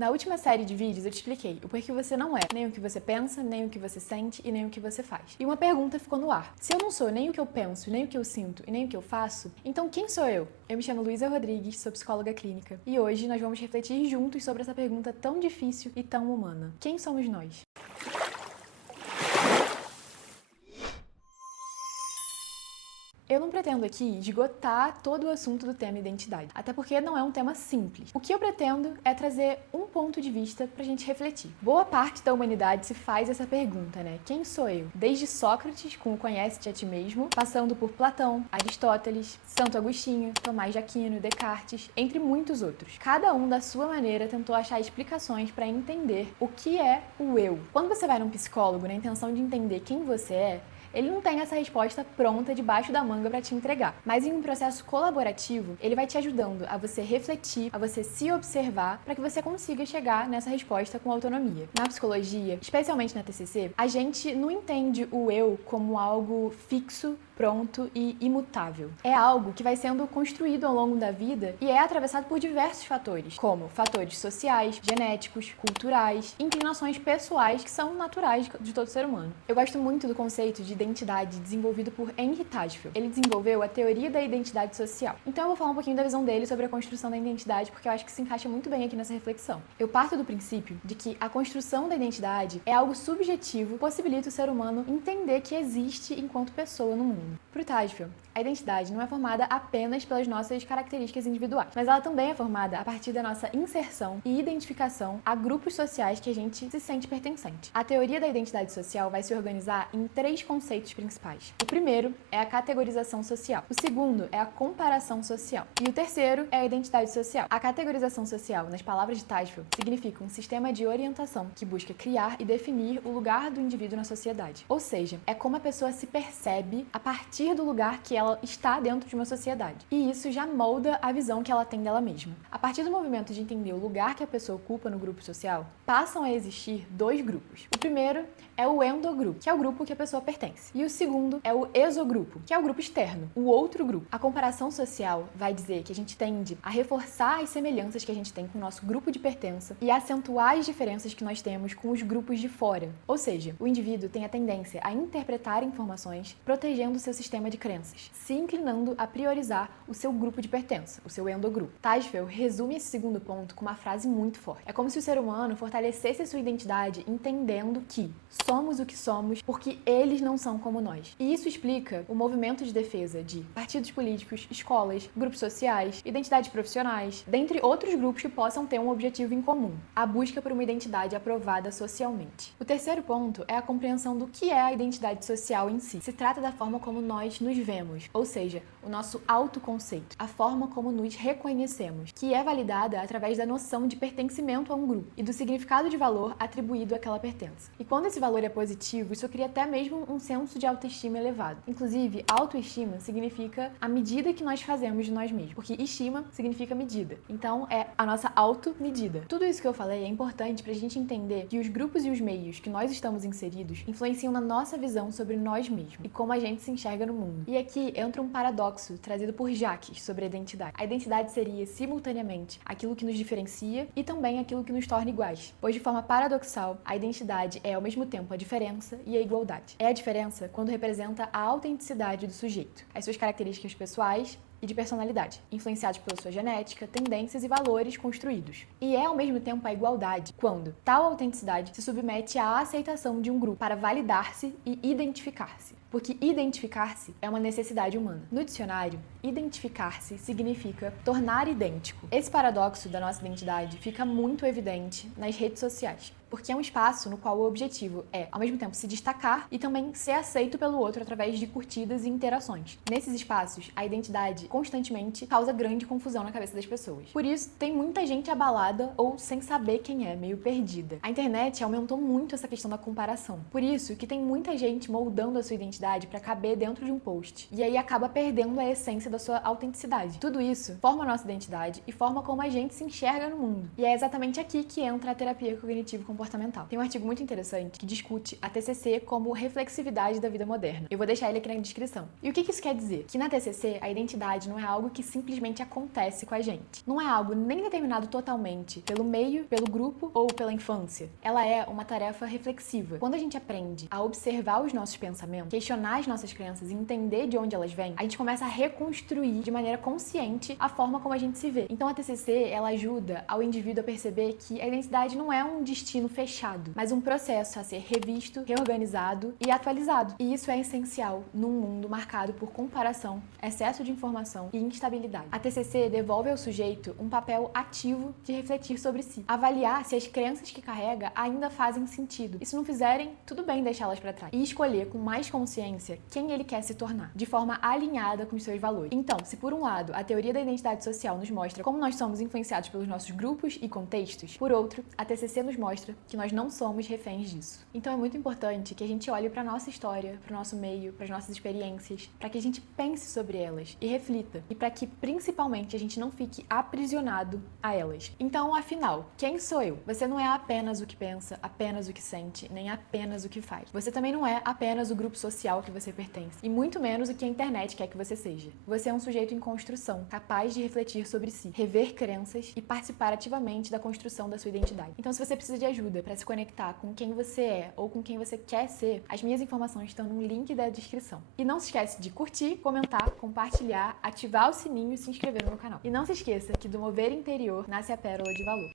Na última série de vídeos eu te expliquei o porquê você não é nem o que você pensa, nem o que você sente e nem o que você faz. E uma pergunta ficou no ar. Se eu não sou nem o que eu penso, nem o que eu sinto e nem o que eu faço, então quem sou eu? Eu me chamo Luísa Rodrigues, sou psicóloga clínica. E hoje nós vamos refletir juntos sobre essa pergunta tão difícil e tão humana. Quem somos nós? Eu não pretendo aqui esgotar todo o assunto do tema identidade, até porque não é um tema simples. O que eu pretendo é trazer um ponto de vista pra gente refletir. Boa parte da humanidade se faz essa pergunta, né? Quem sou eu? Desde Sócrates, com o Conhece-te a ti mesmo, passando por Platão, Aristóteles, Santo Agostinho, Tomás de Aquino, Descartes, entre muitos outros. Cada um, da sua maneira, tentou achar explicações para entender o que é o eu. Quando você vai num psicólogo na intenção de entender quem você é, ele não tem essa resposta pronta debaixo da manga para te entregar. Mas em um processo colaborativo, ele vai te ajudando a você refletir, a você se observar, para que você consiga chegar nessa resposta com autonomia. Na psicologia, especialmente na TCC, a gente não entende o eu como algo fixo, pronto e imutável. É algo que vai sendo construído ao longo da vida e é atravessado por diversos fatores, como fatores sociais, genéticos, culturais, inclinações pessoais que são naturais de todo ser humano. Eu gosto muito do conceito de identidade desenvolvido por Henry Tajfel. Ele desenvolveu a teoria da identidade social. Então eu vou falar um pouquinho da visão dele sobre a construção da identidade, porque eu acho que se encaixa muito bem aqui nessa reflexão. Eu parto do princípio de que a construção da identidade é algo subjetivo, possibilita o ser humano entender que existe enquanto pessoa no mundo. Para o Tajfel, a identidade não é formada apenas pelas nossas características individuais, mas ela também é formada a partir da nossa inserção e identificação a grupos sociais que a gente se sente pertencente. A teoria da identidade social vai se organizar em 3 conceitos principais. O primeiro é a categorização social, o segundo é a comparação social e o terceiro é a identidade social. A categorização social, nas palavras de Tajfel, significa um sistema de orientação que busca criar e definir o lugar do indivíduo na sociedade. Ou seja, é como a pessoa se percebe a partir do lugar que ela está dentro de uma sociedade. E isso já molda a visão que ela tem dela mesma. A partir do movimento de entender o lugar que a pessoa ocupa no grupo social, passam a existir 2 grupos. O primeiro é o endogrupo, que é o grupo que a pessoa pertence. E o segundo é o exogrupo, que é o grupo externo, o outro grupo. A comparação social vai dizer que a gente tende a reforçar as semelhanças que a gente tem com o nosso grupo de pertença e acentuar as diferenças que nós temos com os grupos de fora. Ou seja, o indivíduo tem a tendência a interpretar informações protegendo o seu sistema de crenças, se inclinando a priorizar o seu grupo de pertença, o seu endogrupo. Tajfel resume esse segundo ponto com uma frase muito forte. É como se o ser humano fortalecesse a sua identidade entendendo que somos o que somos porque eles não são como nós. E isso explica o movimento de defesa de partidos políticos, escolas, grupos sociais, identidades profissionais, dentre outros grupos que possam ter um objetivo em comum, a busca por uma identidade aprovada socialmente. O terceiro ponto é a compreensão do que é a identidade social em si. Se trata da forma como nós nos vemos, ou seja, o nosso autoconceito, a forma como nos reconhecemos, que é validada através da noção de pertencimento a um grupo e do significado de valor atribuído àquela pertença. E quando esse valor é positivo, isso cria até mesmo um senso de autoestima elevado. Inclusive, autoestima significa a medida que nós fazemos de nós mesmos, porque estima significa medida. Então, é a nossa automedida. Tudo isso que eu falei é importante pra gente entender que os grupos e os meios que nós estamos inseridos influenciam na nossa visão sobre nós mesmos e como a gente se enxerga no mundo. E aqui entra um paradoxo trazido por Jacques sobre a identidade. A identidade seria, simultaneamente, aquilo que nos diferencia e também aquilo que nos torna iguais, pois de forma paradoxal, a identidade é ao mesmo tempo a diferença e a igualdade. É a diferença quando representa a autenticidade do sujeito, as suas características pessoais e de personalidade, influenciados pela sua genética, tendências e valores construídos. E é ao mesmo tempo a igualdade, quando tal autenticidade se submete à aceitação de um grupo para validar-se e identificar-se. Porque identificar-se é uma necessidade humana. No dicionário, identificar-se significa tornar idêntico. Esse paradoxo da nossa identidade fica muito evidente nas redes sociais, porque é um espaço no qual o objetivo é, ao mesmo tempo, se destacar e também ser aceito pelo outro através de curtidas e interações. Nesses espaços, a identidade constantemente causa grande confusão na cabeça das pessoas. Por isso, tem muita gente abalada ou sem saber quem é, meio perdida. A internet aumentou muito essa questão da comparação. Por isso que tem muita gente moldando a sua identidade para caber dentro de um post. E aí acaba perdendo a essência da sua autenticidade. Tudo isso forma a nossa identidade e forma como a gente se enxerga no mundo. E é exatamente aqui que entra a terapia cognitivo-comportamental. comportamental. Tem um artigo muito interessante que discute a TCC como reflexividade da vida moderna. Eu vou deixar ele aqui na descrição. E o que isso quer dizer? Que na TCC a identidade não é algo que simplesmente acontece com a gente. Não é algo nem determinado totalmente pelo meio, pelo grupo ou pela infância. Ela é uma tarefa reflexiva. Quando a gente aprende a observar os nossos pensamentos, questionar as nossas crenças e entender de onde elas vêm, a gente começa a reconstruir de maneira consciente a forma como a gente se vê. Então a TCC, ela ajuda ao indivíduo a perceber que a identidade não é um destino fechado, mas um processo a ser revisto, reorganizado e atualizado. E isso é essencial num mundo marcado por comparação, excesso de informação e instabilidade. A TCC devolve ao sujeito um papel ativo de refletir sobre si, avaliar se as crenças que carrega ainda fazem sentido. E se não fizerem, tudo bem deixá-las para trás. E escolher com mais consciência quem ele quer se tornar, de forma alinhada com os seus valores. Então, se por um lado a teoria da identidade social nos mostra como nós somos influenciados pelos nossos grupos e contextos, por outro, a TCC nos mostra que nós não somos reféns disso. Então é muito importante que a gente olhe para nossa história, para o nosso meio, para as nossas experiências, para que a gente pense sobre elas e reflita, e para que principalmente a gente não fique aprisionado a elas. Então, afinal, quem sou eu? Você não é apenas o que pensa, apenas o que sente, nem apenas o que faz. Você também não é apenas o grupo social que você pertence, e muito menos o que a internet quer que você seja. Você é um sujeito em construção, capaz de refletir sobre si, rever crenças e participar ativamente da construção da sua identidade. Então, se você precisa de ajuda para se conectar com quem você é ou com quem você quer ser, as minhas informações estão no link da descrição. E não se esquece de curtir, comentar, compartilhar, ativar o sininho e se inscrever no meu canal. E não se esqueça que do mover interior nasce a pérola de valor.